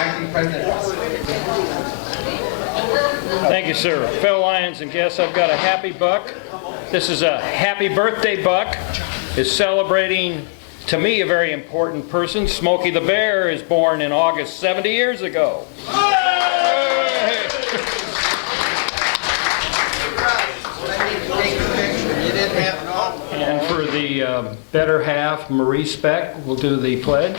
acting president. Thank you, sir. Fellow Lions and guests, I've got a happy buck. This is a happy birthday buck. It's celebrating, to me, a very important person. Smokey the Bear is born in August 70 years ago. And for the better half, Marie Speck will do the pledge.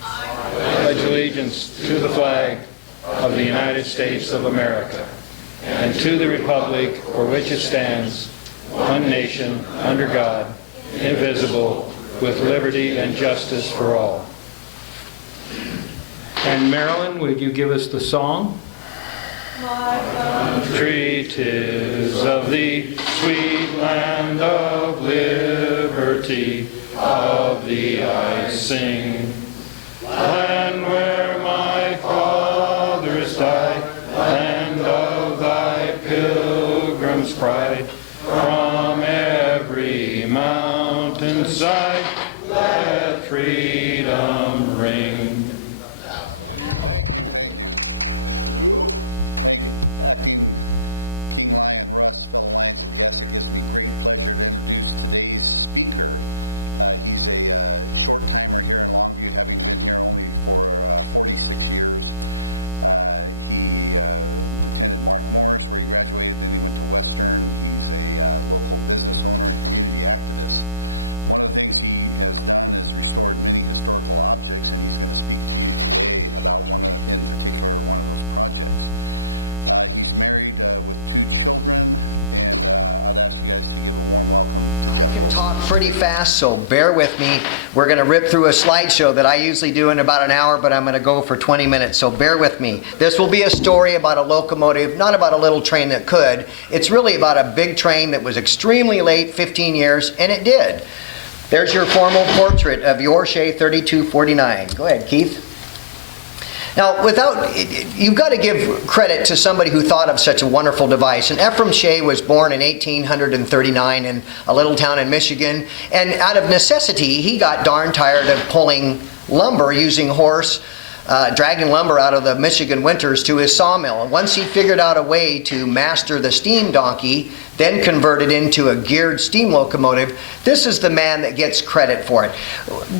Pledge allegiance to the flag of the United States of America and to the republic for which it stands, one nation, under God, indivisible, with liberty and justice for all. And Marilyn, would you give us the song? My country 'tis of thee, sweet land of liberty, of thee I sing. Land where my fathers died, land of thy pilgrim's pride, from every mountainside let freedom ring. Pretty fast, so bear with me. We're going to rip through a slideshow that I usually do in about an hour, but I'm going to go for 20 minutes, so bear with me. This will be a story about a locomotive, not about a little train that could. It's really about a big train that was extremely late, 15 years, and it did. There's your formal portrait of your Shay 3249. Go ahead, Keith. Now, you've got to give credit to somebody who thought of such a wonderful device. And Ephraim Shay was born in 1839 in a little town in Michigan. And out of necessity, he got darn tired of pulling lumber using horse, dragging lumber out of the Michigan winters to his sawmill. And once he figured out a way to master the steam donkey, then converted into a geared steam locomotive, this is the man that gets credit for it.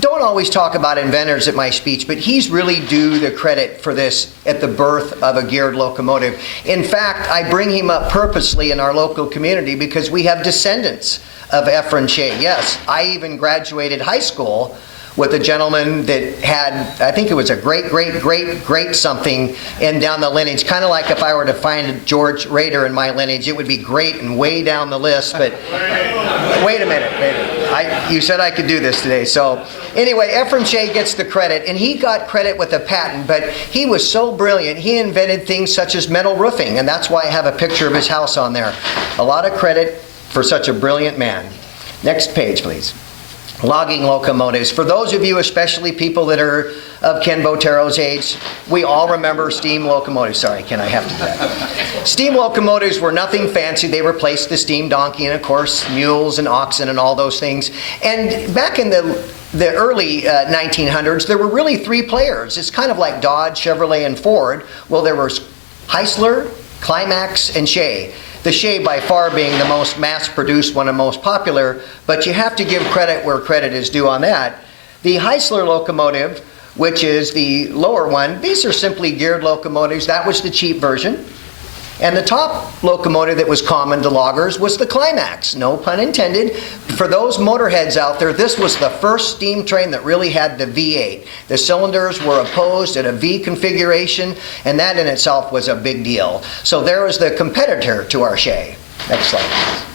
Don't always talk about inventors at my speech, but he's really due the credit for this at the birth of a geared locomotive. In fact, I bring him up purposely in our local community because we have descendants of Ephraim Shay. Yes, I even graduated high school with a gentleman that had, I think it was a great something in down the lineage. Kind of like if I were to find George Rader in my lineage, it would be great and way down the list. But wait a minute. You said I could do this today. So anyway, Ephraim Shay gets the credit, and he got credit with a patent, but he was so brilliant, he invented things such as metal roofing, and that's why I have a picture of his house on there. A lot of credit for such a brilliant man. Next page, please. Logging locomotives. For those of you, especially people that are of Ken Botero's age, we all remember steam locomotives. Sorry, Ken, I have to do that. Steam locomotives were nothing fancy. They replaced the steam donkey and, of course, mules and oxen and all those things. And back in the early 1900s, there were really three players. It's kind of like Dodge, Chevrolet, and Ford. Well, there was Heisler, Climax, and Shay. The Shay by far being the most mass-produced one and most popular, but you have to give credit where credit is due on that. The Heisler locomotive, which is the lower one, these are simply geared locomotives. That was the cheap version. And the top locomotive that was common to loggers was the Climax, no pun intended. For those motorheads out there, this was the first steam train that really had the V8. The cylinders were opposed at a V configuration, and that in itself was a big deal. So there was the competitor to our Shay. Next slide, please.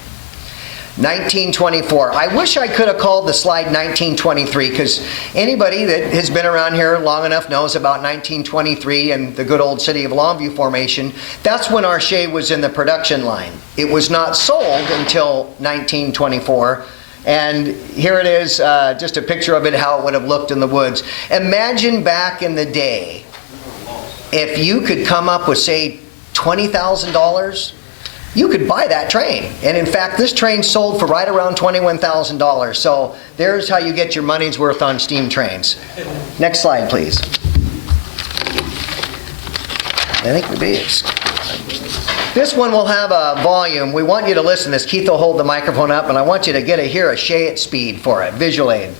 1924. I wish I could have called the slide 1923, because anybody that has been around here long enough knows about 1923 and the good old city of Longview formation. That's when our Shay was in the production line. It was not sold until 1924. And here it is, just a picture of it, how it would have looked in the woods. Imagine back in the day, if you could come up with, say, $20,000, you could buy that train. And in fact, this train sold for right around $21,000. So there's how you get your money's worth on steam trains. Next slide, please. I think it is. This one will have a volume. We want you to listen to this. Keith will hold the microphone up, and I want you to hear a Shay at speed for it. Visual aid.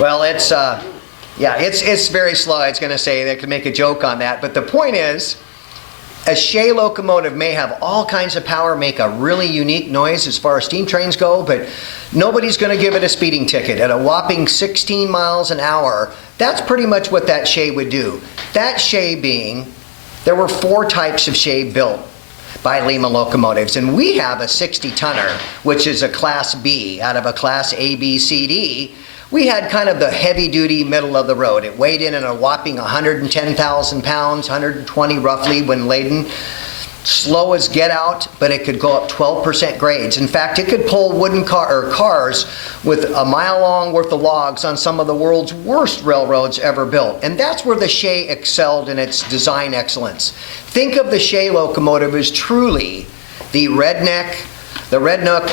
Well, it's very slow. It's going to say they could make a joke on that. But the point is, a Shay locomotive may have all kinds of power, make a really unique noise as far as steam trains go, but nobody's going to give it a speeding ticket at a whopping 16 miles an hour. That's pretty much what that Shay would do. That Shay being, there were 4 types of Shay built by Lima locomotives, and we have a 60-tonner, which is a Class B out of a Class A, B, C, D. We had kind of the heavy-duty middle of the road. It weighed in at a whopping 110,000 pounds, 120 roughly when laden. Slow as get out, but it could go up 12% grades. In fact, it could pull wooden cars with a mile-long worth of logs on some of the world's worst railroads ever built. And that's where the Shay excelled in its design excellence. Think of the Shay locomotive as truly the redneck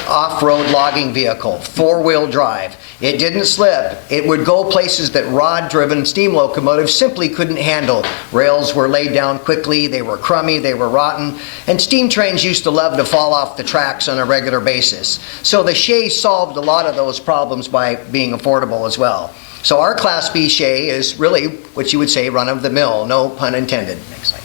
off-road logging vehicle, 4-wheel drive. It didn't slip. It would go places that rod-driven steam locomotives simply couldn't handle. Rails were laid down quickly, they were crummy, they were rotten, and steam trains used to love to fall off the tracks on a regular basis. So the Shay solved a lot of those problems by being affordable as well. So our Class B Shay is really what you would say run-of-the-mill, no pun intended. Next slide.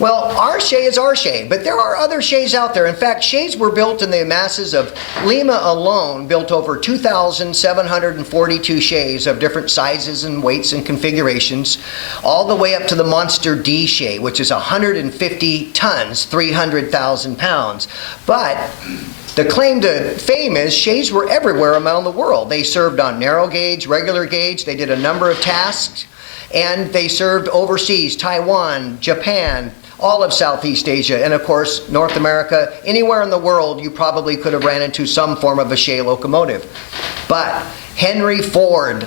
Well, our Shay is our Shay, but there are other Shays out there. In fact, Shays were built in the masses of Lima alone, built over 2,742 Shays of different sizes and weights and configurations, all the way up to the monster D Shay, which is 150 tons, 300,000 pounds. But the claim to fame is Shays were everywhere around the world. They served on narrow gauge, regular gauge, they did a number of tasks, and they served overseas, Taiwan, Japan, all of Southeast Asia, and of course, North America. Anywhere in the world, you probably could have ran into some form of a Shay locomotive. But Henry Ford,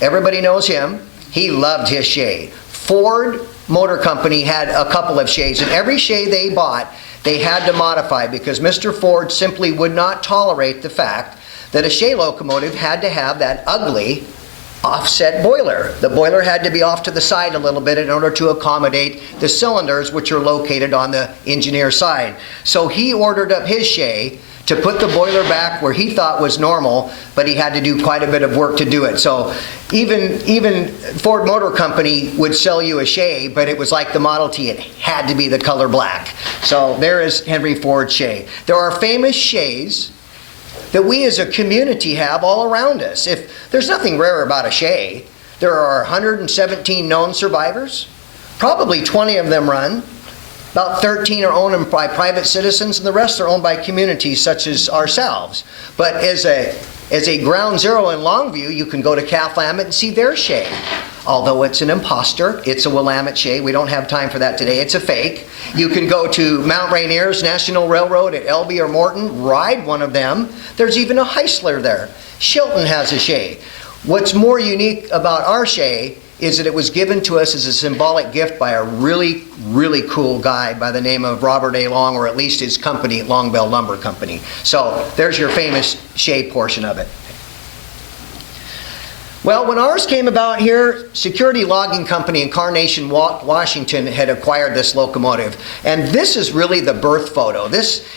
everybody knows him. He loved his Shay. Ford Motor Company had a couple of Shays, and every Shay they bought, they had to modify because Mr. Ford simply would not tolerate the fact that a Shay locomotive had to have that ugly offset boiler. The boiler had to be off to the side a little bit in order to accommodate the cylinders, which are located on the engineer side. So he ordered up his Shay to put the boiler back where he thought was normal, but he had to do quite a bit of work to do it. So even Ford Motor Company would sell you a Shay, but it was like the Model T. It had to be the color black. So there is Henry Ford's Shay. There are famous Shays that we as a community have all around us. If there's nothing rare about a Shay, there are 117 known survivors. Probably 20 of them run. About 13 are owned by private citizens, and the rest are owned by communities such as ourselves. But as a ground zero in Longview, you can go to Willamette and see their Shay. Although it's an imposter, it's a Willamette Shay. We don't have time for that today. It's a fake. You can go to Mount Rainier's National Railroad at Elby or Morton, ride one of them. There's even a Heisler there. Chilton has a Shay. What's more unique about our Shay is that it was given to us as a symbolic gift by a really, really cool guy by the name of Robert A. Long, or at least his company, Longbell Lumber Company. So there's your famous Shay portion of it. Well, when ours came about here, Security Logging Company in Carnation, Washington had acquired this locomotive. And this is really the birth photo.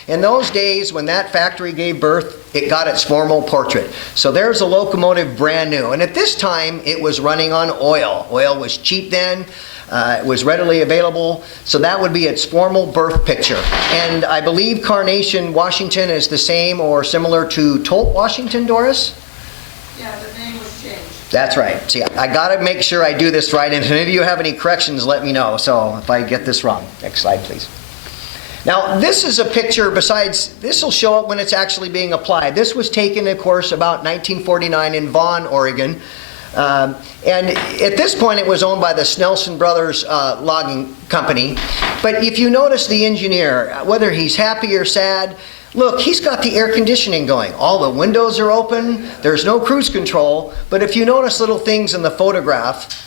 In those days, when that factory gave birth, it got its formal portrait. So there's a locomotive brand new. And at this time, it was running on oil. Oil was cheap then. It was readily available. So that would be its formal birth picture. And I believe Carnation, Washington is the same or similar to Tolt, Washington, Doris? Yeah, the name was changed. That's right. See, I got to make sure I do this right, and if any of you have any corrections, let me know. So if I get this wrong. Next slide, please. Now, this is a picture besides, this will show up when it's actually being applied. This was taken, of course, about 1949 in Vaughan, Oregon. And at this point, it was owned by the Snelson Brothers Logging Company. But if you notice the engineer, whether he's happy or sad, Look, he's got the air conditioning going. All the windows are open. There's no cruise control. But if you notice little things in the photograph,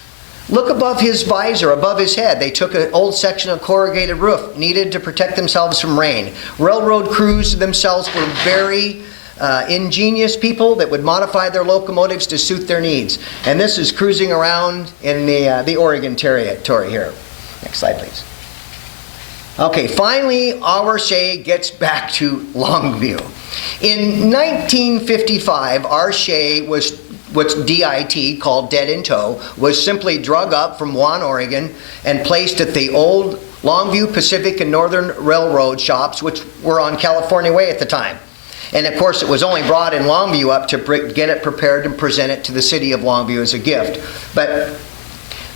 look above his visor, above his head. They took an old section of corrugated roof needed to protect themselves from rain. Railroad crews themselves were very ingenious people that would modify their locomotives to suit their needs. And this is cruising around in the Oregon territory here. Next slide, please. Okay, finally, our Shay gets back to Longview. In 1955, our Shay was what's DIT, called dead in tow, was simply drug up from Juan, Oregon, and placed at the old Longview Pacific and Northern Railroad shops, which were on California Way at the time. And of course, it was only brought in Longview up to get it prepared and present it to the city of Longview as a gift. But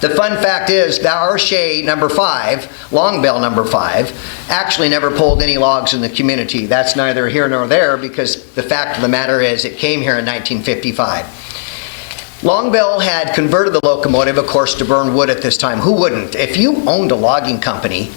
the fun fact is that our Shay number 5, Long Bell number 5, actually never pulled any logs in the community. That's neither here nor there, because the fact of the matter is it came here in 1955. Long Bell had converted the locomotive, of course, to burn wood at this time. Who wouldn't? If you owned a logging company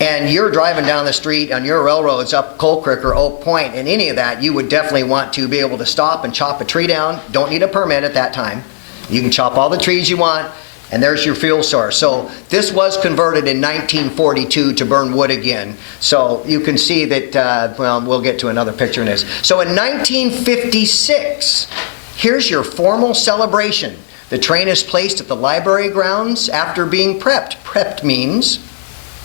and you're driving down the street on your railroads up Coal Creek or Oak Point and any of that, you would definitely want to be able to stop and chop a tree down. Don't need a permit at that time. You can chop all the trees you want, and there's your fuel source. So this was converted in 1942 to burn wood again. So you can see that, well, we'll get to another picture in this. So in 1956, here's your formal celebration. The train is placed at the library grounds after being prepped. Prepped means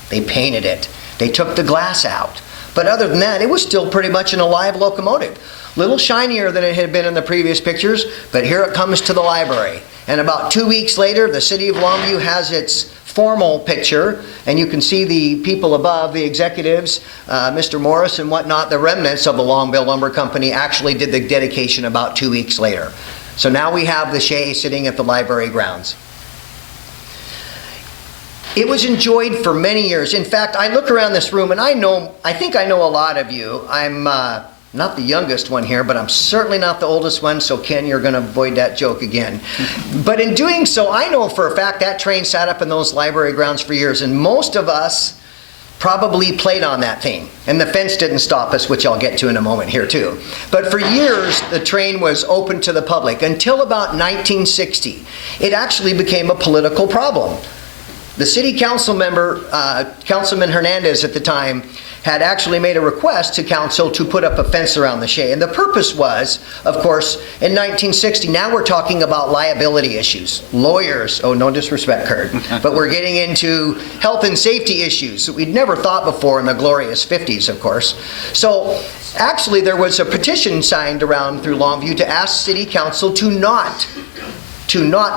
they painted it. They took the glass out. But other than that, it was still pretty much an alive locomotive. Little shinier than it had been in the previous pictures, but here it comes to the library. And about 2 weeks later, the city of Longview has its formal picture, and you can see the people above, the executives, Mr. Morris and whatnot, the remnants of the Longview Lumber Company actually did the dedication about 2 weeks later. So now we have the Shay sitting at the library grounds. It was enjoyed for many years. In fact, I look around this room and I think I know a lot of you. I'm not the youngest one here, but I'm certainly not the oldest one, so Ken, you're going to avoid that joke again. But in doing so, I know for a fact that train sat up in those library grounds for years, and most of us probably played on that thing. And the fence didn't stop us, which I'll get to in a moment here too. But for years, the train was open to the public until about 1960. It actually became a political problem. The city council member, Councilman Hernandez at the time, had actually made a request to council to put up a fence around the Shay. And the purpose was, of course, in 1960, now we're talking about liability issues. Lawyers, oh, no disrespect, Kurt, but we're getting into health and safety issues that we'd never thought before in the glorious 50s, of course. So actually there was a petition signed around through Longview to ask city council to not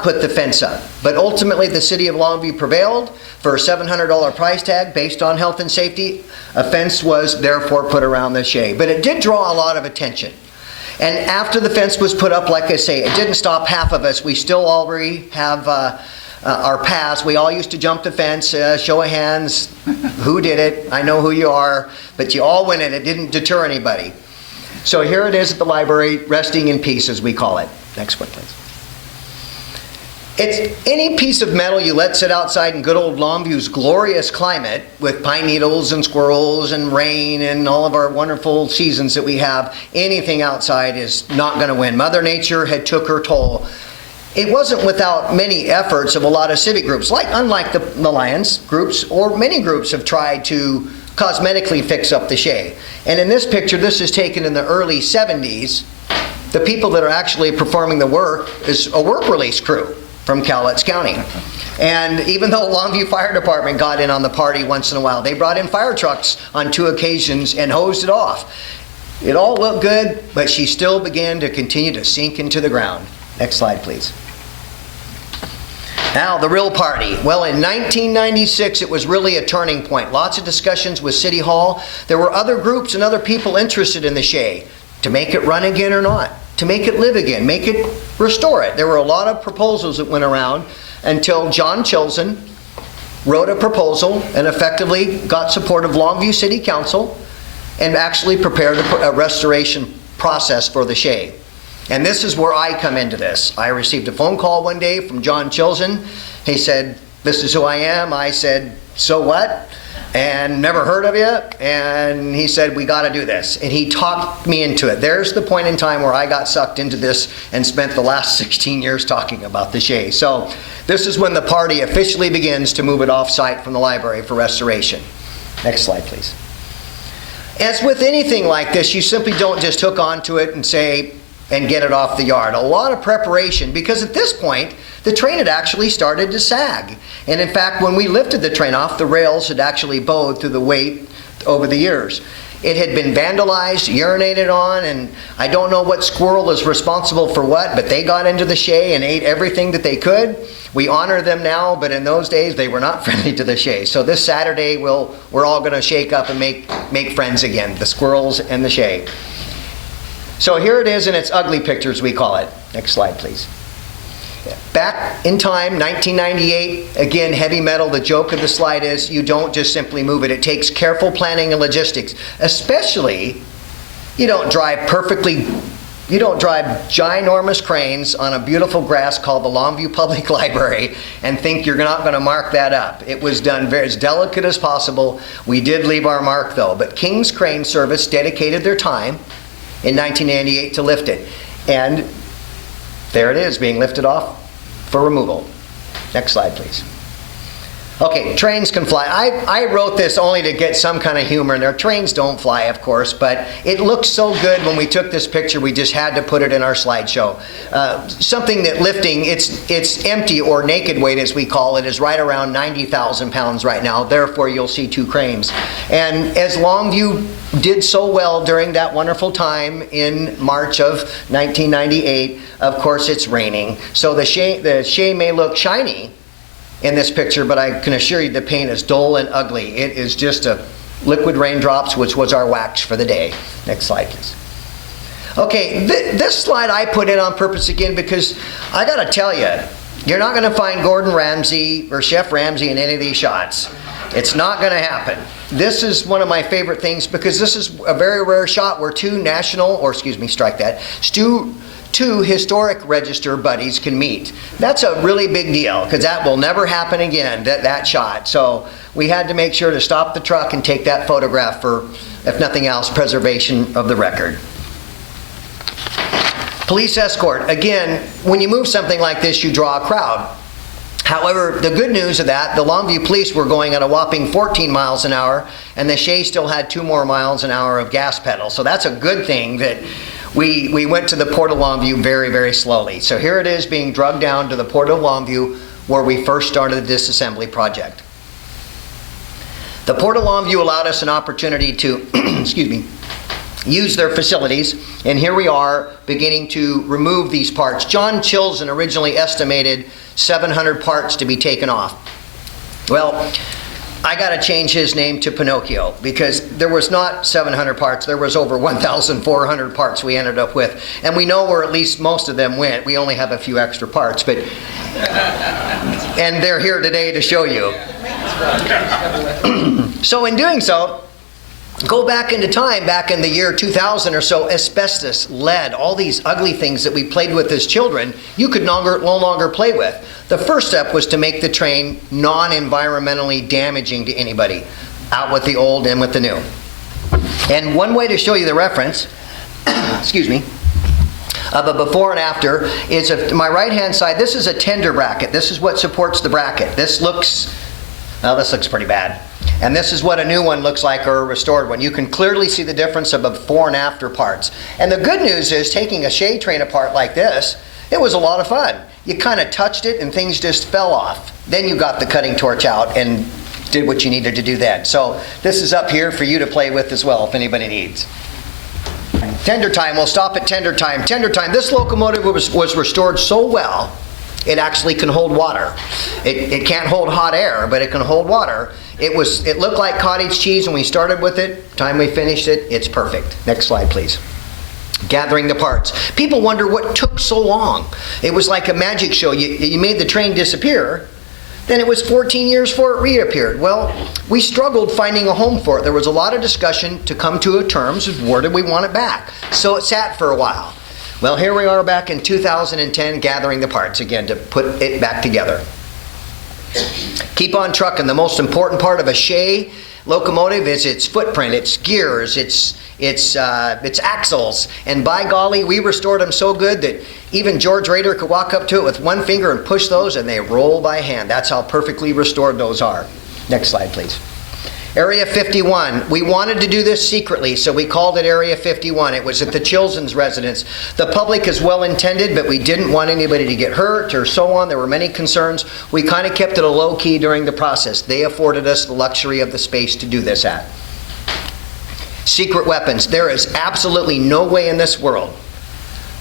put the fence up. But ultimately the city of Longview prevailed for a $700 price tag based on health and safety. A fence was therefore put around the Shay. But it did draw a lot of attention. And after the fence was put up, like I say, it didn't stop half of us. We still already have our past. We all used to jump the fence, show of hands, who did it, I know who you are, but you all went in. It didn't deter anybody. So here it is at the library, resting in peace as we call it. Next one, please. It's any piece of metal you let sit outside in good old Longview's glorious climate with pine needles and squirrels and rain and all of our wonderful seasons that we have. Anything outside is not going to win. Mother Nature had took her toll. It wasn't without many efforts of a lot of civic groups, unlike the Lions groups, or many groups have tried to cosmetically fix up the Shay. And in this picture, this is taken in the early 70s. The people that are actually performing the work is a work release crew from Cowlitz County. And even though Longview Fire Department got in on the party once in a while, they brought in fire trucks on 2 occasions and hosed it off. It all looked good, but she still began to continue to sink into the ground. Next slide, please. Now, the real party. Well, in 1996, it was really a turning point. Lots of discussions with City Hall. There were other groups and other people interested in the Shay, to make it run again or not, to make it live again, restore it. There were a lot of proposals that went around until John Chilson wrote a proposal and effectively got support of Longview City Council and actually prepared a restoration process for the Shay. And this is where I come into this. I received a phone call one day from John Chilson. He said, "This is who I am." I said, "So what?" and never heard of you. And he said, we got to do this. And he talked me into it. There's the point in time where I got sucked into this and spent the last 16 years talking about the Shay. So this is when the party officially begins to move it off-site from the library for restoration. Next slide, please. As with anything like this, you simply don't just hook onto it and say, and get it off the yard. A lot of preparation, because at this point, the train had actually started to sag. And in fact, when we lifted the train off, the rails had actually bowed through the weight over the years. It had been vandalized, urinated on, and I don't know what squirrel is responsible for what, but they got into the Shay and ate everything that they could. We honor them now, but in those days, they were not friendly to the Shay. So this Saturday, we're all going to shake up and make friends again, the squirrels and the Shay. So here it is in its ugly pictures, we call it. Next slide, please. Back in time, 1998, again, heavy metal. The joke of the slide is you don't just simply move it. It takes careful planning and logistics. Especially, you don't drive ginormous cranes on a beautiful grass called the Longview Public Library and think you're not going to mark that up. It was done very as delicate as possible. We did leave our mark though. But King's Crane Service dedicated their time in 1998 to lift it. And there it is, being lifted off for removal. Next slide, please. Okay, trains can fly. I wrote this only to get some kind of humor in there. Trains don't fly, of course, but it looked so good when we took this picture, we just had to put it in our slideshow. Something that lifting, its empty or naked weight, as we call it, is right around 90,000 pounds right now. Therefore, you'll see two cranes. And as Longview did so well during that wonderful time in March of 1998, of course, it's raining. So the Shay may look shiny in this picture, but I can assure you the paint is dull and ugly. It is just a liquid raindrops, which was our wax for the day. Next slide, please. Okay, this slide I put in on purpose again because I got to tell you, you're not going to find Gordon Ramsay or Chef Ramsay in any of these shots. It's not going to happen. This is one of my favorite things because this is a very rare shot where two historic register buddies can meet. That's a really big deal because that will never happen again, that shot. So we had to make sure to stop the truck and take that photograph for, if nothing else, preservation of the record. Police escort. Again, when you move something like this, you draw a crowd. However, the good news of that, the Longview police were going at a whopping 14 miles an hour, and the Shay still had 2 more miles an hour of gas pedal. So that's a good thing that we went to the Port of Longview very, very slowly. So here it is being drugged down to the Port of Longview where we first started the disassembly project. The Port of Longview allowed us an opportunity to, use their facilities, and here we are beginning to remove these parts. John Chilson originally estimated 700 parts to be taken off. Well, I got to change his name to Pinocchio because there was not 700 parts. There was over 1,400 parts we ended up with. And we know where at least most of them went. We only have a few extra parts, but and they're here today to show you. So in doing so, go back into time, back in the year 2000 or so, asbestos, lead, all these ugly things that we played with as children, you could no longer play with. The first step was to make the train non-environmentally damaging to anybody. Out with the old, in with the new. And one way to show you the reference, of a before and after is to my right-hand side. This is a tender bracket. This is what supports the bracket. This looks pretty bad. And this is what a new one looks like, or a restored one. You can clearly see the difference of before and after parts. And the good news is, taking a Shay train apart like this, it was a lot of fun. You kind of touched it and things just fell off. Then you got the cutting torch out and did what you needed to do then. So this is up here for you to play with as well if anybody needs. Tender time, we'll stop at tender time. Tender time, this locomotive was restored so well, it actually can hold water. It can't hold hot air, but it can hold water. It looked like cottage cheese when we started with it. Time we finished it, it's perfect. Next slide, please. Gathering the parts. People wonder what took so long. It was like a magic show. You made the train disappear, then it was 14 years before it reappeared. Well, we struggled finding a home for it. There was a lot of discussion to come to terms of where did we want it back. So it sat for a while. Well, here we are back in 2010 gathering the parts again to put it back together. Keep on trucking. The most important part of a Shay locomotive is its footprint, its gears, its axles. And by golly, we restored them so good that even George Rader could walk up to it with one finger and push those, and they roll by hand. That's how perfectly restored those are. Next slide, please. Area 51. We wanted to do this secretly, so we called it Area 51. It was at the Chilson's residence. The public is well intended, but we didn't want anybody to get hurt or so on. There were many concerns. We kind of kept it a low key during the process. They afforded us the luxury of the space to do this at. Secret weapons. There is absolutely no way in this world.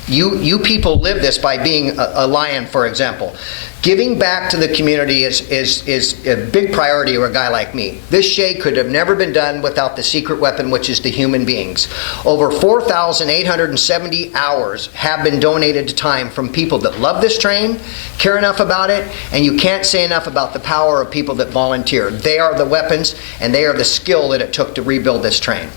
You people live this by being a lion, for example. Giving back to the community is a big priority to a guy like me. This Shay could have never been done without the secret weapon, which is the human beings. Over 4,870 hours have been donated to time from people that love this train, care enough about it, and you can't say enough about the power of people that volunteer. They are the weapons, and they are the skill that it took to rebuild this train.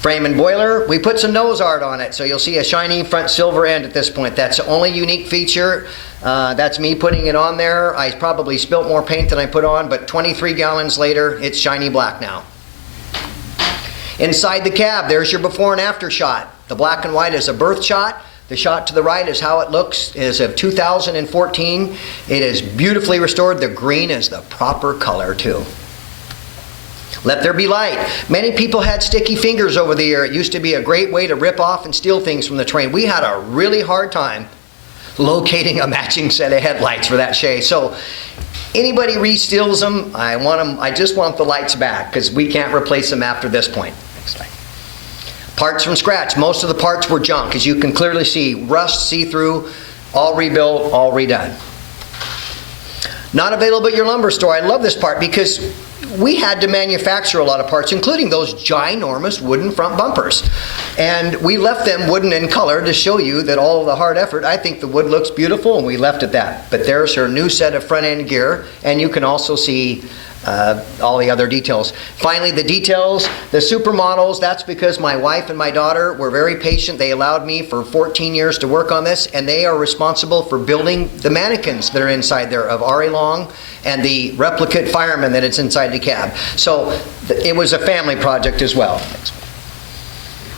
Frame and boiler, we put some nose art on it, so you'll see a shiny front silver end at this point. That's the only unique feature. That's me putting it on there. I probably spilt more paint than I put on, but 23 gallons later, it's shiny black now. Inside the cab, there's your before and after shot. The black and white is a birth shot. The shot to the right is how it looks as of 2014. It is beautifully restored. The green is the proper color too. Let there be light. Many people had sticky fingers over the year. It used to be a great way to rip off and steal things from the train. We had a really hard time locating a matching set of headlights for that Shay. So anybody re-steals them, I just want the lights back because we can't replace them after this point. Next slide. Parts from scratch. Most of the parts were junk. As you can clearly see, rust, see-through, all rebuilt, all redone. Not available at your lumber store. I love this part because we had to manufacture a lot of parts, including those ginormous wooden front bumpers. And we left them wooden in color to show you that all of the hard effort, I think the wood looks beautiful, and we left it that. But there's her new set of front end gear, and you can also see all the other details. Finally, the details, the supermodels, that's because my wife and my daughter were very patient. They allowed me for 14 years to work on this, and they are responsible for building the mannequins that are inside there of Ari Long and the replicate fireman that is inside the cab. So it was a family project as well.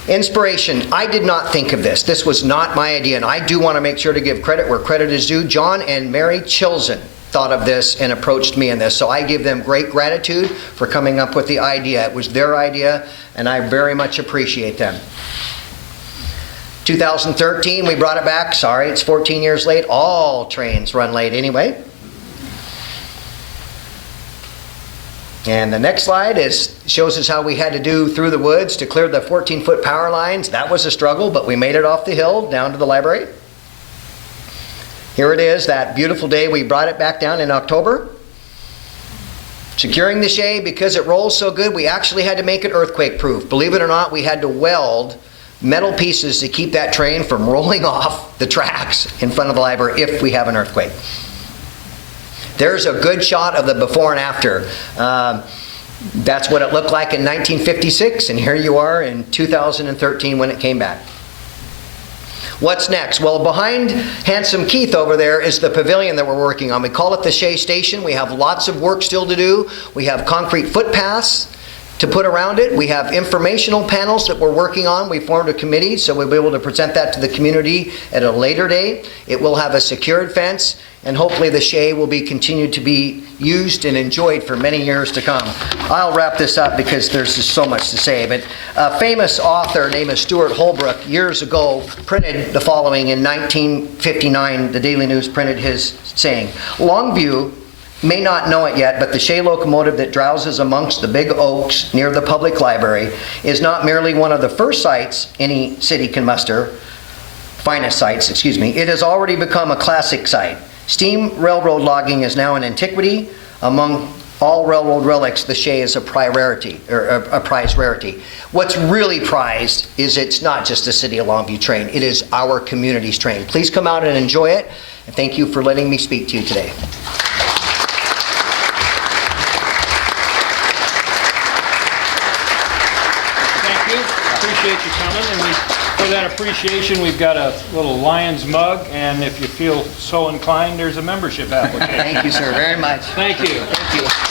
Inspiration. I did not think of this. This was not my idea, and I do want to make sure to give credit where credit is due. John and Mary Chilson thought of this and approached me in this, so I give them great gratitude for coming up with the idea. It was their idea, and I very much appreciate them. 2013, we brought it back. Sorry, it's 14 years late. All trains run late anyway. And the next slide shows us how we had to do through the woods to clear the 14-foot power lines. That was a struggle, but we made it off the hill down to the library. Here it is, that beautiful day. We brought it back down in October. Securing the Shay, because it rolls so good, we actually had to make it earthquake proof. Believe it or not, we had to weld metal pieces to keep that train from rolling off the tracks in front of the library if we have an earthquake. There's a good shot of the before and after. That's what it looked like in 1956, and here you are in 2013 when it came back. What's next? Well, behind Handsome Keith over there is the pavilion that we're working on. We call it the Shay Station. We have lots of work still to do. We have concrete footpaths to put around it. We have informational panels that we're working on. We formed a committee, so we'll be able to present that to the community at a later date. It will have a secured fence, and hopefully the Shay will be continued to be used and enjoyed for many years to come. I'll wrap this up because there's just so much to say, but a famous author named Stuart Holbrook years ago printed the following in 1959. The Daily News printed his saying, "Longview may not know it yet, but the Shay locomotive that drowses amongst the big oaks near the public library is not merely one of the first sights any city can muster, finest sights, excuse me. It has already become a classic sight. Steam railroad logging is now an antiquity. Among all railroad relics, the Shay is a prized rarity. What's really prized is it's not just a City of Longview train. It is our community's train. Please come out and enjoy it. And thank you for letting me speak to you today." Appreciate you coming, and for that appreciation, we've got a little Lions mug, and if you feel so inclined, there's a membership application. Thank you, sir, very much. Thank you. Thank you.